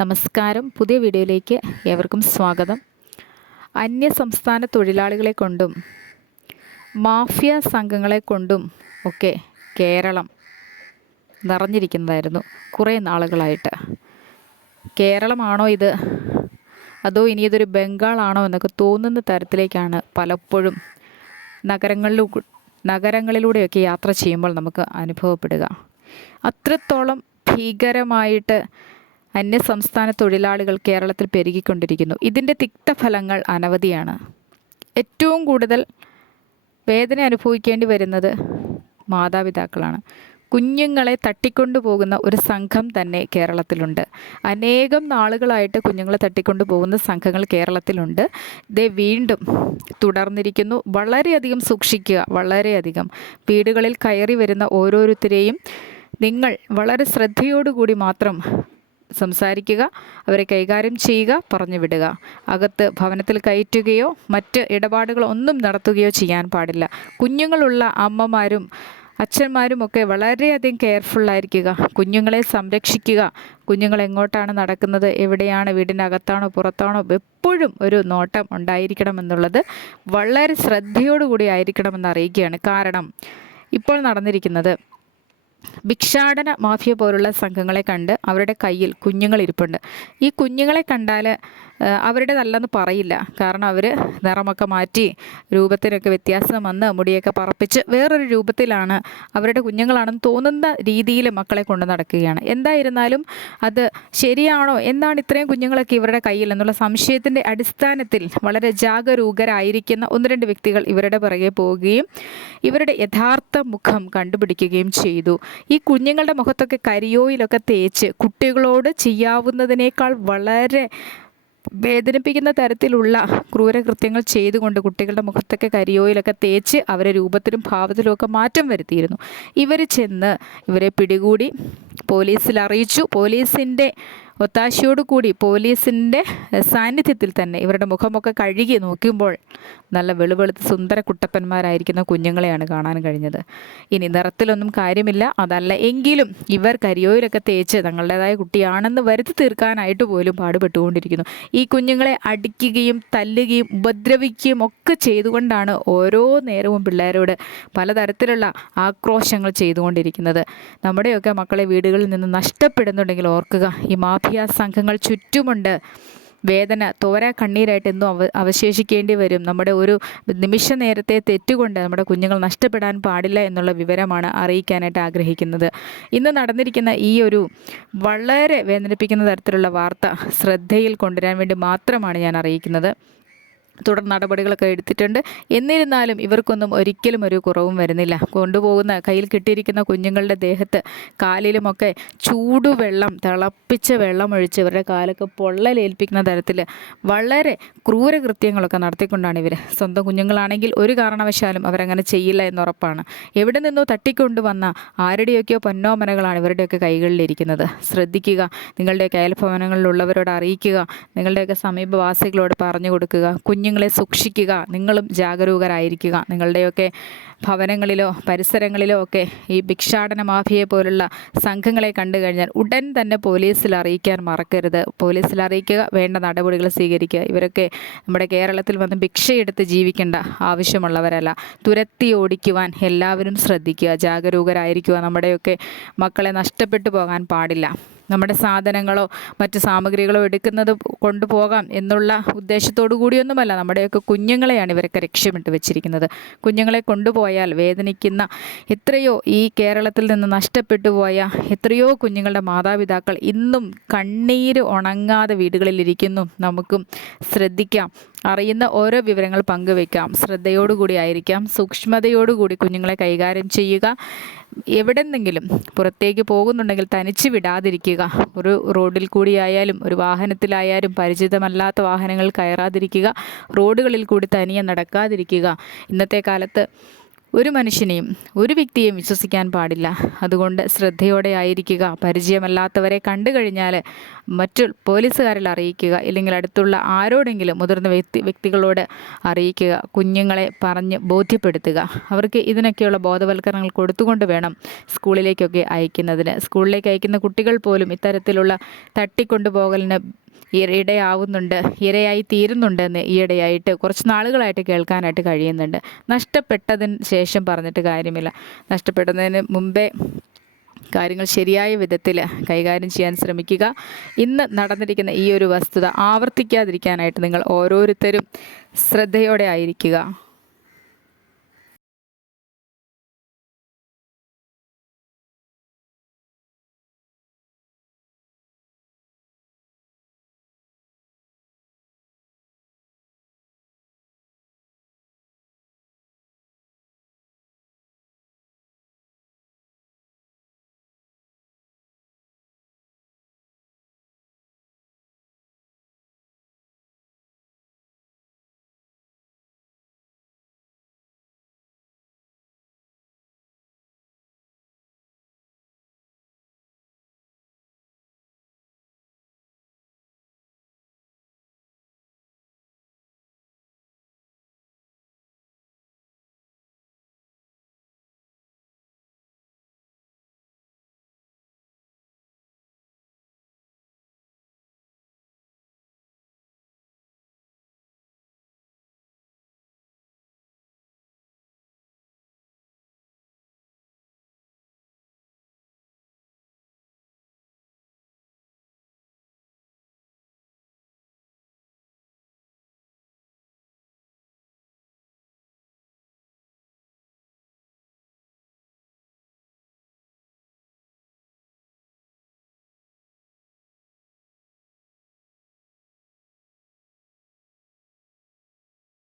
നമസ്കാരം. പുതിയ വീഡിയോയിലേക്ക് ഏവർക്കും സ്വാഗതം. അന്യ സംസ്ഥാന തൊഴിലാളികളെ കൊണ്ടും മാഫിയ സംഘങ്ങളെ കൊണ്ടും ഒക്കെ കേരളം നിറഞ്ഞിരിക്കുന്നതായിരുന്നു കുറേ നാളുകളായിട്ട്. കേരളമാണോ ഇത്? അതോ ഇനി ഇതൊരു ബംഗാളാണോ എന്നൊക്കെ തോന്നുന്ന തരത്തിലേക്കാണ് പലപ്പോഴും നഗരങ്ങളിലൂ നഗരങ്ങളിലൂടെയൊക്കെ യാത്ര ചെയ്യുമ്പോൾ നമുക്ക് അനുഭവപ്പെടുക. അത്രത്തോളം ഭീകരമായിട്ട് അന്യസംസ്ഥാന തൊഴിലാളികൾ കേരളത്തിൽ പെരുകിക്കൊണ്ടിരിക്കുന്നു. ഇതിന്റെ തിക്തഫലങ്ങൾ അനവധിയാണ്. ഏറ്റവും കൂടുതൽ വേദന അനുഭവിക്കേണ്ടി വരുന്നത് മാതാപിതാക്കളാണ്. കുഞ്ഞുങ്ങളെ തട്ടിക്കൊണ്ടു പോകുന്ന ഒരു സംഘം തന്നെ കേരളത്തിലുണ്ട്. അനേകം നാളുകളായിട്ട് കുഞ്ഞുങ്ങളെ തട്ടിക്കൊണ്ടു പോകുന്ന സംഘങ്ങൾ കേരളത്തിലുണ്ട്. ഇത് വീണ്ടും തുടർന്നിരിക്കുന്നു. വളരെയധികം സൂക്ഷിക്കുക വളരെയധികം. വീടുകളിൽ കയറി വരുന്ന ഓരോരുത്തരെയും നിങ്ങൾ വളരെ ശ്രദ്ധയോടുകൂടി മാത്രം സംസാരിക്കുക അവരെ കൈകാര്യം ചെയ്യുക പറഞ്ഞു വിടുക. അകത്ത് ഭവനത്തിൽ കയറ്റുകയോ മറ്റ് ഇടപാടുകളോ ഒന്നും നടത്തുകയോ ചെയ്യാൻ പാടില്ല. കുഞ്ഞുങ്ങളുള്ള അമ്മമാരും അച്ഛന്മാരും ഒക്കെ വളരെയധികം കെയർഫുള്ളായിരിക്കുക കുഞ്ഞുങ്ങളെ സംരക്ഷിക്കുക. കുഞ്ഞുങ്ങൾ എങ്ങോട്ടാണ് നടക്കുന്നത്? എവിടെയാണ് വീടിനകത്താണോ പുറത്താണോ? എപ്പോഴും ഒരു നോട്ടം ഉണ്ടായിരിക്കണമെന്നുള്ളത് വളരെ ശ്രദ്ധയോടുകൂടി ആയിരിക്കണമെന്ന് അറിയിക്കുകയാണ്. കാരണം ഇപ്പോൾ നടന്നിരിക്കുന്നത് ഭിക്ഷാടന മാഫിയ പോലുള്ള സംഘങ്ങളെ കണ്ട് അവരുടെ കയ്യിൽ കുഞ്ഞുങ്ങൾ ഇരിപ്പുണ്ട്. ഈ കുഞ്ഞുങ്ങളെ കണ്ടാൽ അവരുടേതല്ലെന്ന് പറയില്ല. കാരണം അവർ നിറമൊക്കെ മാറ്റി രൂപത്തിനൊക്കെ വ്യത്യാസം വന്ന് മുടിയൊക്കെ പറപ്പിച്ച് വേറൊരു രൂപത്തിലാണ് അവരുടെ കുഞ്ഞുങ്ങളാണെന്ന് തോന്നുന്ന രീതിയിൽ മക്കളെ കൊണ്ട് നടക്കുകയാണ്. എന്തായിരുന്നാലും അത് ശരിയാണോ? എന്താണ് ഇത്രയും കുഞ്ഞുങ്ങളൊക്കെ ഇവരുടെ കയ്യിൽ എന്നുള്ള സംശയത്തിന്റെ അടിസ്ഥാനത്തിൽ വളരെ ജാഗരൂകരായിരിക്കുന്ന ഒന്ന് രണ്ട് വ്യക്തികൾ ഇവരുടെ പിറകെ പോവുകയും ഇവരുടെ യഥാർത്ഥ മുഖം കണ്ടുപിടിക്കുകയും ചെയ്തു. ഈ കുഞ്ഞുങ്ങളുടെ മുഖത്തൊക്കെ കരിയോയിലൊക്കെ തേച്ച് കുട്ടികളോട് ചെയ്യാവുന്നതിനേക്കാൾ വളരെ വേദനിപ്പിക്കുന്ന തരത്തിലുള്ള ക്രൂരകൃത്യങ്ങൾ ചെയ്തുകൊണ്ട് കുട്ടികളുടെ മുഖത്തൊക്കെ കരിയോയിലൊക്കെ തേച്ച് അവരെ രൂപത്തിലും ഭാവത്തിലും ഒക്കെ മാറ്റം വരുത്തിയിരുന്നു. ഇവർ ചെന്ന് ഇവരെ പിടികൂടി പോലീസിൽ അറിയിച്ചു. പോലീസിന്റെ ഒത്താശയോടുകൂടി പോലീസിന്റെ സാന്നിധ്യത്തിൽ തന്നെ ഇവരുടെ മുഖമൊക്കെ കഴുകി നോക്കുമ്പോൾ നല്ല വെളുവെളുത്ത് സുന്ദര കുട്ടപ്പന്മാരായിരിക്കുന്ന കുഞ്ഞുങ്ങളെയാണ് കാണാൻ കഴിഞ്ഞത്. ഇനി നിറത്തിലൊന്നും കാര്യമില്ല. അതല്ല എങ്കിലും ഇവർ കരിയോയിലൊക്കെ തേച്ച് തങ്ങളുടേതായ കുട്ടിയാണെന്ന് വരുത്തി തീർക്കാനായിട്ട് പോലും പാടുപെട്ടുകൊണ്ടിരിക്കുന്നു. ഈ കുഞ്ഞുങ്ങളെ അടിക്കുകയും തല്ലുകയും ഉപദ്രവിക്കുകയും ഒക്കെ ചെയ്തുകൊണ്ടാണ് ഓരോ നേരവും പിള്ളേരോട് പലതരത്തിലുള്ള ആക്രോശങ്ങൾ ചെയ്തുകൊണ്ടിരിക്കുന്നത്. നമ്മുടെയൊക്കെ മക്കളെ വീടുകളിൽ നിന്ന് നഷ്ടപ്പെടുന്നുണ്ടെങ്കിൽ ഓർക്കുക ഈ മാഫിയ സംഘങ്ങൾ ചുറ്റുമുണ്ട്. വേദന തോര കണ്ണീരായിട്ട് എന്നും അവ അവശേഷിക്കേണ്ടി വരും. നമ്മുടെ ഒരു നിമിഷ നേരത്തെ തെറ്റുകൊണ്ട് നമ്മുടെ കുഞ്ഞുങ്ങൾ നഷ്ടപ്പെടാൻ പാടില്ല എന്നുള്ള വിവരമാണ് അറിയിക്കാനായിട്ട് ആഗ്രഹിക്കുന്നത്. ഇന്ന് നടന്നിരിക്കുന്ന ഈ ഒരു വളരെ വേദനിപ്പിക്കുന്ന തരത്തിലുള്ള വാർത്ത ശ്രദ്ധയിൽ കൊണ്ടുവരാൻ വേണ്ടി മാത്രമാണ് ഞാൻ അറിയിക്കുന്നത്. തുടർ നടപടികളൊക്കെ എടുത്തിട്ടുണ്ട്. എന്നിരുന്നാലും ഇവർക്കൊന്നും ഒരിക്കലും ഒരു കുറവും വരുന്നില്ല. കൊണ്ടുപോകുന്ന കയ്യിൽ കിട്ടിയിരിക്കുന്ന കുഞ്ഞുങ്ങളുടെ ദേഹത്ത് കാലിലുമൊക്കെ ചൂടുവെള്ളം തിളപ്പിച്ച വെള്ളം ഒഴിച്ച് ഇവരുടെ കാലൊക്കെ പൊള്ളലേൽപ്പിക്കുന്ന തരത്തിൽ വളരെ ക്രൂരകൃത്യങ്ങളൊക്കെ നടത്തിക്കൊണ്ടാണ് ഇവർ സ്വന്തം കുഞ്ഞുങ്ങളാണെങ്കിൽ ഒരു കാരണവശാലും അവരങ്ങനെ ചെയ്യില്ല എന്നുറപ്പാണ്. എവിടെ നിന്നോ തട്ടിക്കൊണ്ടുവന്ന ആരുടെയൊക്കെയോ പൊന്നോമനകളാണ് ഇവരുടെയൊക്കെ കൈകളിലിരിക്കുന്നത്. ശ്രദ്ധിക്കുക നിങ്ങളുടെയൊക്കെ അയൽഭവനങ്ങളിലുള്ളവരോട് അറിയിക്കുക നിങ്ങളുടെയൊക്കെ സമീപവാസികളോട് പറഞ്ഞു കൊടുക്കുക കുഞ്ഞുങ്ങളെ സൂക്ഷിക്കുക നിങ്ങളും ജാഗരൂകരായിരിക്കുക. നിങ്ങളുടെയൊക്കെ ഭവനങ്ങളിലോ പരിസരങ്ങളിലോ ഒക്കെ ഈ ഭിക്ഷാടന മാഫിയെ പോലുള്ള സംഘങ്ങളെ കണ്ടു കഴിഞ്ഞാൽ ഉടൻ തന്നെ പോലീസിൽ അറിയിക്കാൻ മറക്കരുത്. പോലീസിൽ അറിയിക്കുക വേണ്ട നടപടികൾ സ്വീകരിക്കുക. ഇവരൊക്കെ നമ്മുടെ കേരളത്തിൽ വന്ന് ഭിക്ഷയെടുത്ത് ജീവിക്കേണ്ട ആവശ്യമുള്ളവരല്ല. തുരത്തി ഓടിക്കുവാൻ എല്ലാവരും ശ്രദ്ധിക്കുക ജാഗരൂകരായിരിക്കുക. നമ്മുടെയൊക്കെ മക്കളെ നഷ്ടപ്പെട്ടു പോകാൻ പാടില്ല. നമ്മുടെ സാധനങ്ങളോ മറ്റ് സാമഗ്രികളോ എടുക്കുന്നത് കൊണ്ടുപോകാം എന്നുള്ള ഉദ്ദേശത്തോടു കൂടിയൊന്നുമല്ല. നമ്മുടെയൊക്കെ കുഞ്ഞുങ്ങളെയാണ് ഇവരൊക്കെ ലക്ഷ്യമിട്ട് വെച്ചിരിക്കുന്നത്. കുഞ്ഞുങ്ങളെ കൊണ്ടുപോയാൽ വേദനിക്കുന്ന എത്രയോ ഈ കേരളത്തിൽ നിന്ന് നഷ്ടപ്പെട്ടു പോയ എത്രയോ കുഞ്ഞുങ്ങളുടെ മാതാപിതാക്കൾ ഇന്നും കണ്ണീര് ഉണങ്ങാതെ വീടുകളിലിരിക്കുന്നു നമുക്കും ശ്രദ്ധിക്കാം. അറിയുന്ന ഓരോ വിവരങ്ങൾ പങ്കുവെക്കാം ശ്രദ്ധയോടുകൂടി ആയിരിക്കാം. സൂക്ഷ്മതയോടുകൂടി കുഞ്ഞുങ്ങളെ കൈകാര്യം ചെയ്യുക. എവിടെന്നെങ്കിലും പുറത്തേക്ക് പോകുന്നുണ്ടെങ്കിൽ തനിച്ച് വിടാതിരിക്കുക. ഒരു റോഡിൽ കൂടിയായാലും ഒരു വാഹനത്തിലായാലും പരിചിതമല്ലാത്ത വാഹനങ്ങൾ കയറാതിരിക്കുക. റോഡുകളിൽ കൂടി തനിയെ നടക്കാതിരിക്കുക. ഇന്നത്തെ കാലത്ത് ഒരു മനുഷ്യനെയും ഒരു വ്യക്തിയെയും വിശ്വസിക്കാൻ പാടില്ല. അതുകൊണ്ട് ശ്രദ്ധയോടെ ആയിരിക്കുക. പരിചയമല്ലാത്തവരെ കണ്ടു കഴിഞ്ഞാൽ മറ്റു പോലീസുകാരിൽ അറിയിക്കുക. ഇല്ലെങ്കിൽ അടുത്തുള്ള ആരോടെങ്കിലും മുതിർന്ന വ്യക്തി വ്യക്തികളോട് അറിയിക്കുക. കുഞ്ഞുങ്ങളെ പറഞ്ഞ് ബോധ്യപ്പെടുത്തുക. അവർക്ക് ഇതിനൊക്കെയുള്ള ബോധവൽക്കരണങ്ങൾ കൊടുത്തുകൊണ്ട് വേണം സ്കൂളിലേക്കൊക്കെ അയക്കുന്നതിന്. സ്കൂളിലേക്ക് അയക്കുന്ന കുട്ടികൾ പോലും ഇത്തരത്തിലുള്ള തട്ടിക്കൊണ്ടുപോകലിന് ഇര- ഇടയാവുന്നുണ്ട് ഇരയായി തീരുന്നുണ്ടെന്ന് ഈയിടെയായിട്ട് കുറച്ച് നാളുകളായിട്ട് കേൾക്കാനായിട്ട് കഴിയുന്നുണ്ട്. നഷ്ടപ്പെട്ടതിന് ശേഷം പറഞ്ഞിട്ട് കാര്യമില്ല. നഷ്ടപ്പെടുന്നതിന് മുമ്പേ കാര്യങ്ങൾ ശരിയായ വിധത്തിൽ കൈകാര്യം ചെയ്യാൻ ശ്രമിക്കുക. ഇന്ന് നടന്നിരിക്കുന്ന ഈ ഒരു വസ്തുത ആവർത്തിക്കാതിരിക്കാനായിട്ട് നിങ്ങൾ ഓരോരുത്തരും ശ്രദ്ധയോടെ ആയിരിക്കുക.